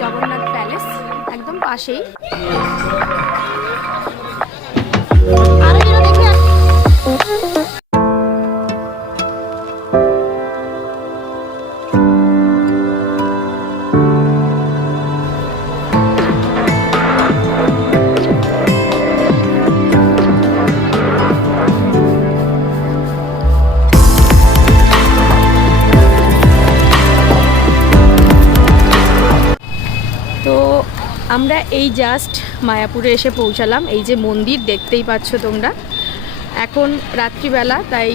Jagannath palace একদম পাশেই। আমরা এই জাস্ট মায়াপুরে এসে পৌঁছালাম। এই যে মন্দির, দেখতেই পাচ্ছ তোমরা। এখন রাত্রিবেলা, তাই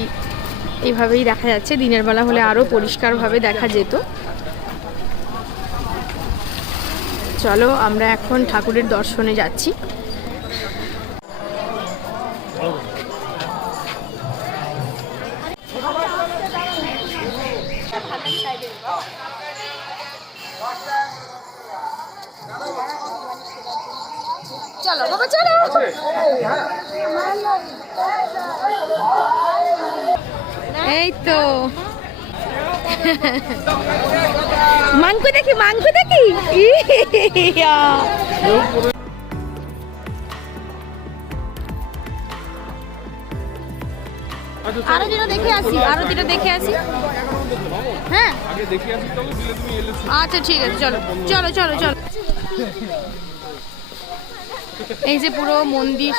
এইভাবেই দেখা যাচ্ছে। দিনের বেলা হলে আরও পরিষ্কারভাবে দেখা যেত। চলো, আমরা এখন ঠাকুরের দর্শনে যাচ্ছি। চলো বাবা চলো। এই তো। মাংকু দেখি মাংকু দেখি। ইয়া। আরও যেটা দেখে আসি আরও যেটা দেখে আসি। হ্যাঁ। আচ্ছা ঠিক আছে চলো চলো চলো চলো। এই যে পুরো মন্দির।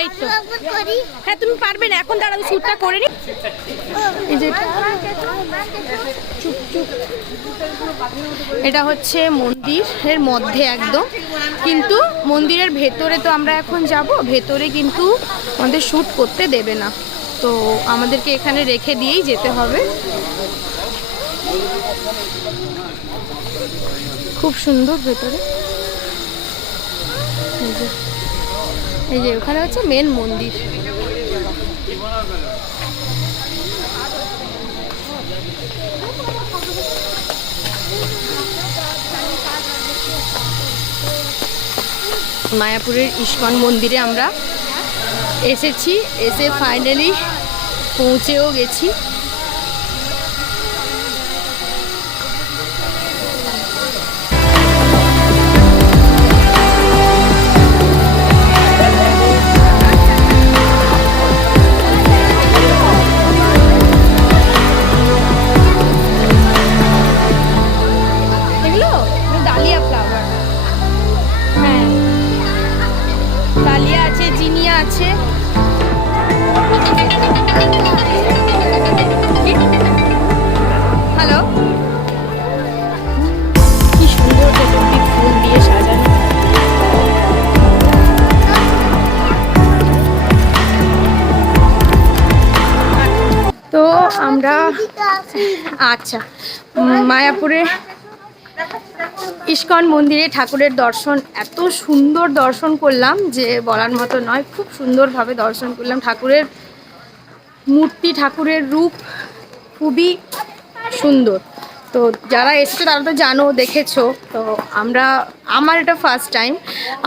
এই তো। হ্যাঁ তুমি পারবে না, এখন দাঁড়াও, শ্যুটটা করে নি। এই যে এটা। হচ্ছে মন্দিরের মধ্যে একদম। কিন্তু মন্দিরের ভেতরে তো আমরা এখন যাব, ভেতরে কিন্তু আমাদের শ্যুট করতে দেবে না। তো আমাদেরকে এখানে রেখে দিয়েই যেতে হবে। খুব সুন্দর ভেতরে। এই যে। এই যে ওখানে হচ্ছে মেন মন্দির। মায়াপুরের ইস্কন মন্দিরে আমরা এসেছি, এসে ফাইনালি পৌঁছেও গেছি। আমরা আচ্ছা মায়াপুরে ইস্কন মন্দিরে ঠাকুরের দর্শন, এত সুন্দর দর্শন করলাম যে বলার মতো নয়, খুব সুন্দরভাবে দর্শন করলাম। ঠাকুরের মূর্তি, ঠাকুরের রূপ খুবই সুন্দর। তো যারা এসেছ, তারা তো জানো, দেখেছ। তো আমরা, আমার এটা ফার্স্ট টাইম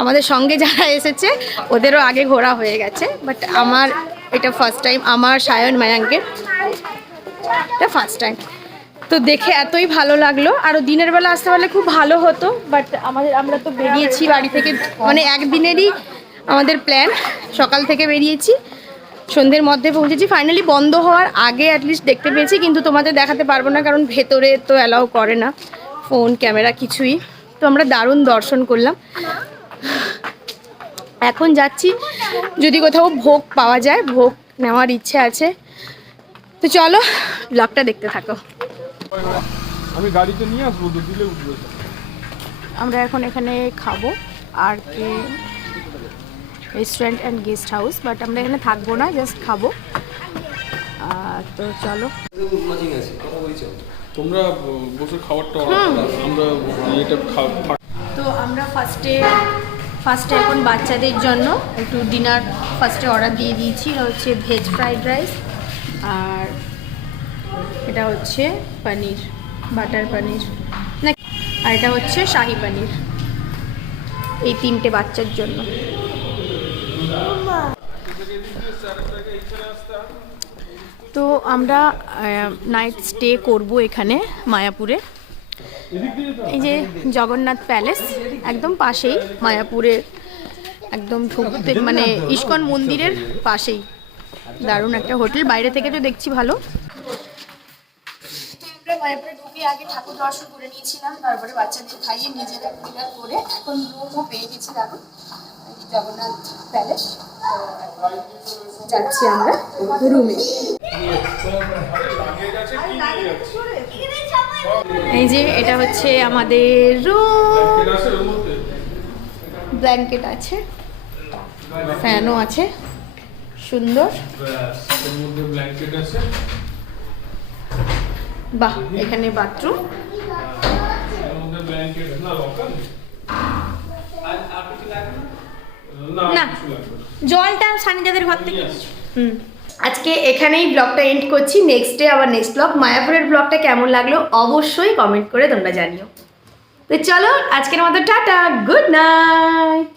আমাদের সঙ্গে যারা এসেছে, ওদেরও আগে ঘোরা হয়ে গেছে। বাট আমার এটা ফার্স্ট টাইম আমার সায়ন মায়াঙ্কের। এটা ফার্স্ট টাইম তো দেখে এতই ভালো লাগল। আরও দিনের বেলা আসতে পারলে খুব ভালো হতো বাট আমাদের, আমরা তো বেরিয়েছি বাড়ি থেকে মানে একদিনেরই আমাদের প্ল্যান সকাল থেকে বেরিয়েছি, সন্ধ্যের মধ্যে পৌঁছেছি। ফাইনালি বন্ধ হওয়ার আগে অ্যাটলিস্ট দেখতে পেয়েছি, কিন্তু তোমাদের দেখাতে পারব না, কারণ ভেতরে তো অ্যালাউ করে না। ফোন ক্যামেরা কিছুই। তো আমরা দারুণ দর্শন করলাম। এখন যাচ্ছি, যদি কোথাও ভোগ পাওয়া যায়, ভোগ নেওয়ার ইচ্ছে আছে। তো চলো ব্লগটা দেখতে থাকো। আমি গাড়িতে নিয়ে আসব তো দিলে উঠবে। আমরা এখন এখানে খাব আর কি restaurant and guest house but আমরা এখানে থাকব না জাস্ট খাব। তো চলো। তোমরা বসে খাবারটা আমরা এটা তো আমরা ফার্স্টে ফার্স্টে এখন বাচ্চাদের জন্য একটু ডিনার ফার্স্টে অর্ডার দিয়ে দিয়েছি হচ্ছে ভেজ ফ্রাইড রাইস আর এটা হচ্ছে পনির, বাটার পনির। আর এটা হচ্ছে শাহি পনির, এই তিনটে বাচ্চার জন্য। তো আমরা নাইট স্টে করব এখানে মায়াপুরে। এই যে জগন্নাথ প্যালেস একদম পাশেই মায়াপুরে একদম ঢুকতে মানে ইস্কন মন্দিরের পাশেই। দারুণ একটা হোটেল। বাইরে থেকে তো দেখছি ভালো। আমরা ঢুকে আগে ঠাকুর দর্শন করে নিয়েছিলাম তারপরে বাচ্চাদের খাইয়ে নিজেরা ডিনার করে এখন রুমও পেয়ে গেছি দারুণ। জগন্নাথ প্যালেস যাচ্ছি আমরা রুমে এই যে এটা হচ্ছে আমাদের রুম ব্ল্যাঙ্কেট আছে। ফ্যানও আছে। সুন্দর। এর মধ্যে ব্ল্যাঙ্কেট আছে বাহ এখানে বাথরুম এর না জলটা সানিদাদের ঘর থেকে। হুম। আজকে এখানেই ব্লগটা এন্ড করছি। নেক্সট ডে আবার নেক্সট ব্লগ মায়াপুরের ব্লগটা কেমন লাগল অবশ্যই কমেন্ট করে তোমরা জানিও। তো চলো আজকের মতো টাটা। Good night